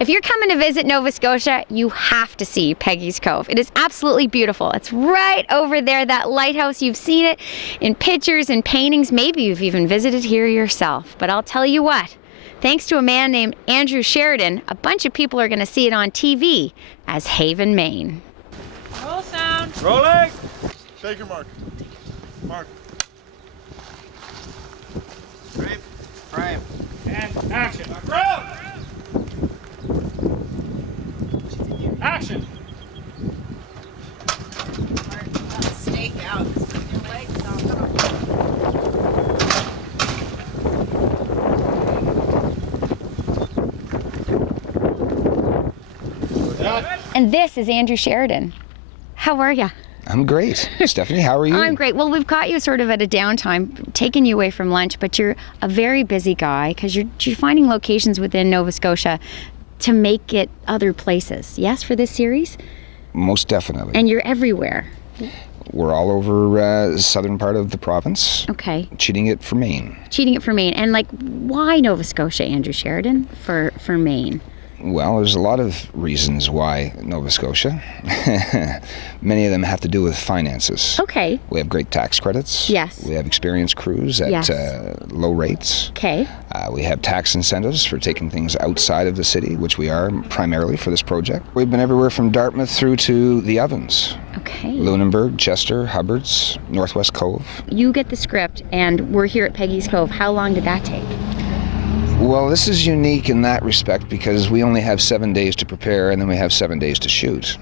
If you're coming to visit Nova Scotia, you have to see Peggy's Cove. It is absolutely beautiful. It's right over there, that lighthouse. You've seen it in pictures and paintings. Maybe you've even visited here yourself. But I'll tell you what, thanks to a man named Andrew Sheridan, a bunch of people are going to see it on TV as Haven, Maine. Roll sound. Rolling. Take your mark. Mark. Frame. And action. Round. Action. Stake out. Your legs not And this is Andrew Sheridan. How are you? I'm great. Stephanie, how are you? I'm great. Well, we've caught you sort of at a downtime, taking you away from lunch, but you're a very busy guy because you're finding locations within Nova Scotia to make it other places. Yes, for this series? Most definitely. And you're everywhere. We're all over southern part of the province. Okay. Cheating it for Maine. Cheating it for Maine. And like, why Nova Scotia, Andrew Sheridan, for Maine? Well, there's a lot of reasons why Nova Scotia. Many of them have to do with finances. Okay. We have great tax credits. Yes. We have experienced crews at Yes. low rates. Okay. We have tax incentives for taking things outside of the city, which we are primarily for this project. We've been everywhere from Dartmouth through to the Ovens. Okay. Lunenburg, Chester, Hubbards, Northwest Cove. You get the script and we're here at Peggy's Cove. How long did that take? Well, this is unique in that respect because we only have 7 days to prepare and then we have 7 days to shoot.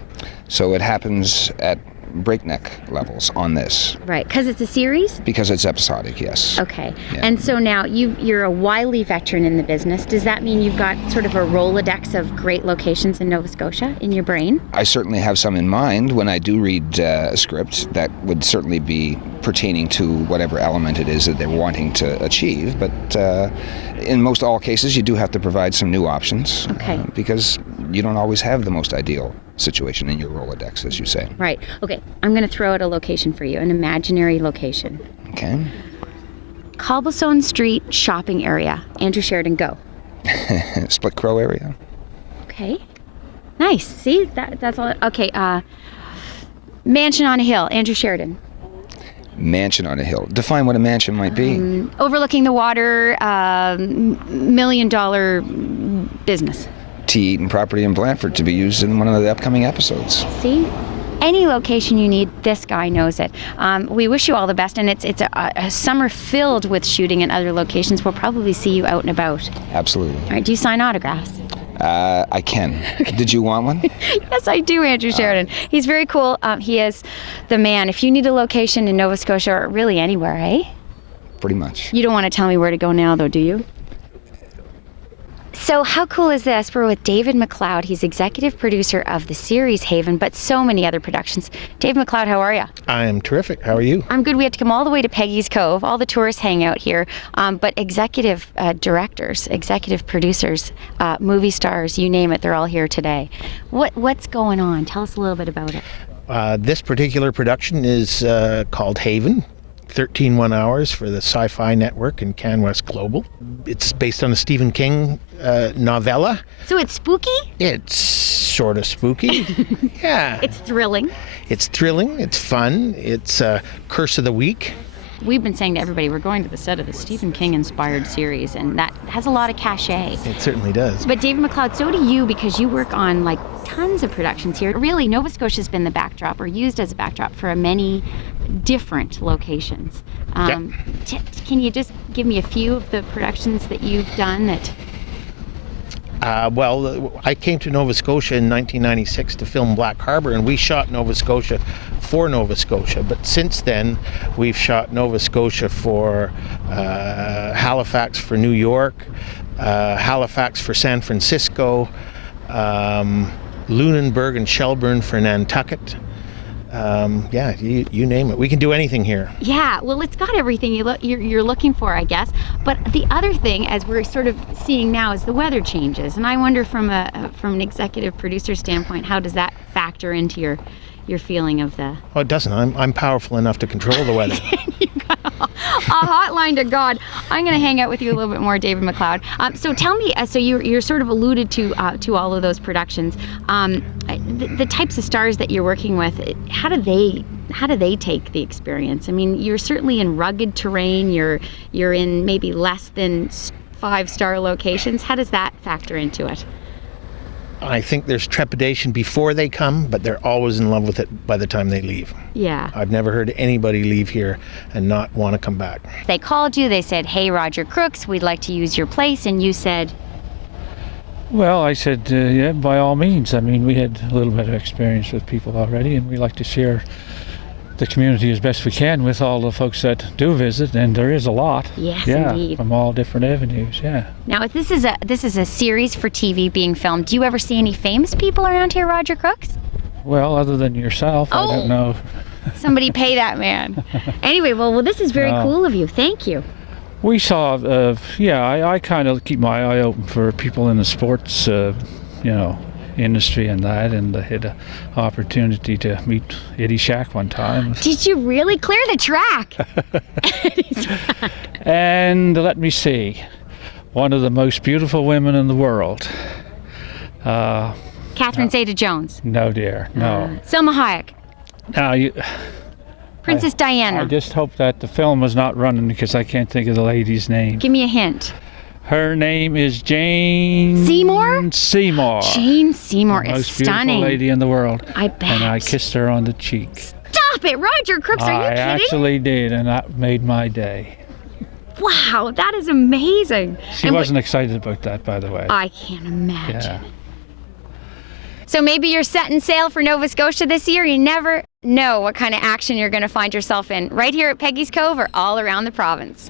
So it happens at breakneck levels on this. Right, because it's a series? Because it's episodic, yes. Okay. Yeah. And so now you're a wily veteran in the business. Does that mean you've got sort of a Rolodex of great locations in Nova Scotia in your brain? I certainly have some in mind when I do read a script that would certainly be pertaining to whatever element it is that they're wanting to achieve. But in most all cases, you do have to provide some new options. Okay. Because you don't always have the most ideal situation in your Rolodex, as you say. Right. Okay. I'm going to throw out a location for you, an imaginary location. Okay. Cobblestone Street shopping area. Andrew Sheridan, go. Split Crow area. Okay. Nice. See, that's all. Okay. Mansion on a hill. Andrew Sheridan. Mansion on a hill. Define what a mansion might be. Overlooking the water. $1 million business. Tea Eaton property in Blandford to be used in one of the upcoming episodes. See? Any location you need, this guy knows it. We wish you all the best, and it's a summer filled with shooting in other locations. We'll probably see you out and about. Absolutely. All right, do you sign autographs? I can. Did you want one? Yes, I do, Andrew Sheridan. He's very cool. He is the man. If you need a location in Nova Scotia or really anywhere, eh? Pretty much. You don't want to tell me where to go now, though, do you? So how cool is this? We're with David MacLeod. He's executive producer of the series Haven, but so many other productions. Dave MacLeod, how are you? I am terrific. How are you? I'm good. We had to come all the way to Peggy's Cove. All the tourists hang out here. But executive directors, executive producers, movie stars, you name it, they're all here today. What's going on? Tell us a little bit about it. This particular production is called Haven. 13 1 hours for the Sci-Fi Network and CanWest Global. It's based on a Stephen King novella. So it's spooky? It's sort of spooky. Yeah. It's thrilling. It's thrilling. It's fun. It's Curse of the Week. We've been saying to everybody, we're going to the set of the Stephen King inspired series, and that has a lot of cachet. It certainly does. But David MacLeod, so do you, because you work on like tons of productions here. Really, Nova Scotia's been the backdrop, or used as a backdrop for many different locations. Can you just give me a few of the productions that you've done that... Well, I came to Nova Scotia in 1996 to film Black Harbor, and we shot Nova Scotia for Nova Scotia. But since then, we've shot Nova Scotia for Halifax for New York, Halifax for San Francisco, Lunenburg and Shelburne for Nantucket. Yeah, you name it. We can do anything here. Yeah, well, it's got everything you're looking for, I guess. But the other thing, as we're sort of seeing now, is the weather changes. And I wonder from an executive producer standpoint, how does that factor into your feeling of the... Oh, it doesn't. I'm powerful enough to control the weather. You've got hotline to God. I'm going to hang out with you a little bit more, David MacLeod. So tell me, so you're sort of alluded to all of those productions. The types of stars that you're working with, how do they take the experience? I mean, you're certainly in rugged terrain. You're in maybe less than 5-star locations. How does that factor into it? I think there's trepidation before they come, but they're always in love with it by the time they leave. Yeah. I've never heard anybody leave here and not want to come back. They called you, they said, hey, Roger Crooks, we'd like to use your place, and you said? Well, I said, yeah, by all means. I mean, we had a little bit of experience with people already, and we like to share the community as best we can with all the folks that do visit, and there is a lot. Yes, yeah, indeed. from all different avenues. Yeah. Now, if this is a series for TV being filmed, do you ever see any famous people around here, Roger Crooks? Well, other than yourself, I don't know. Somebody pay that man. Anyway, well, this is very cool of you. Thank you. We saw, I kind of keep my eye open for people in the sports, industry and that, and I had an opportunity to meet Eddie Shack one time. Did you really clear the track? And let me see, one of the most beautiful women in the world. Catherine Zeta-Jones. No, dear, no. Selma Hayek. Now, Princess Diana. I just hope that the film was not running because I can't think of the lady's name. Give me a hint. Her name is Jane Seymour? Seymour. Jane Seymour is Most stunning. beautiful lady in the world. I bet. And I kissed her on the cheek. Stop it, Roger Crooks, are you I kidding? actually did, and that made my day. Wow, that is amazing. She wasn't excited about that, by the way. I can't imagine. Yeah. So maybe you're setting sail for Nova Scotia this year. You never know what kind of action you're going to find yourself in right here at Peggy's Cove or all around the province.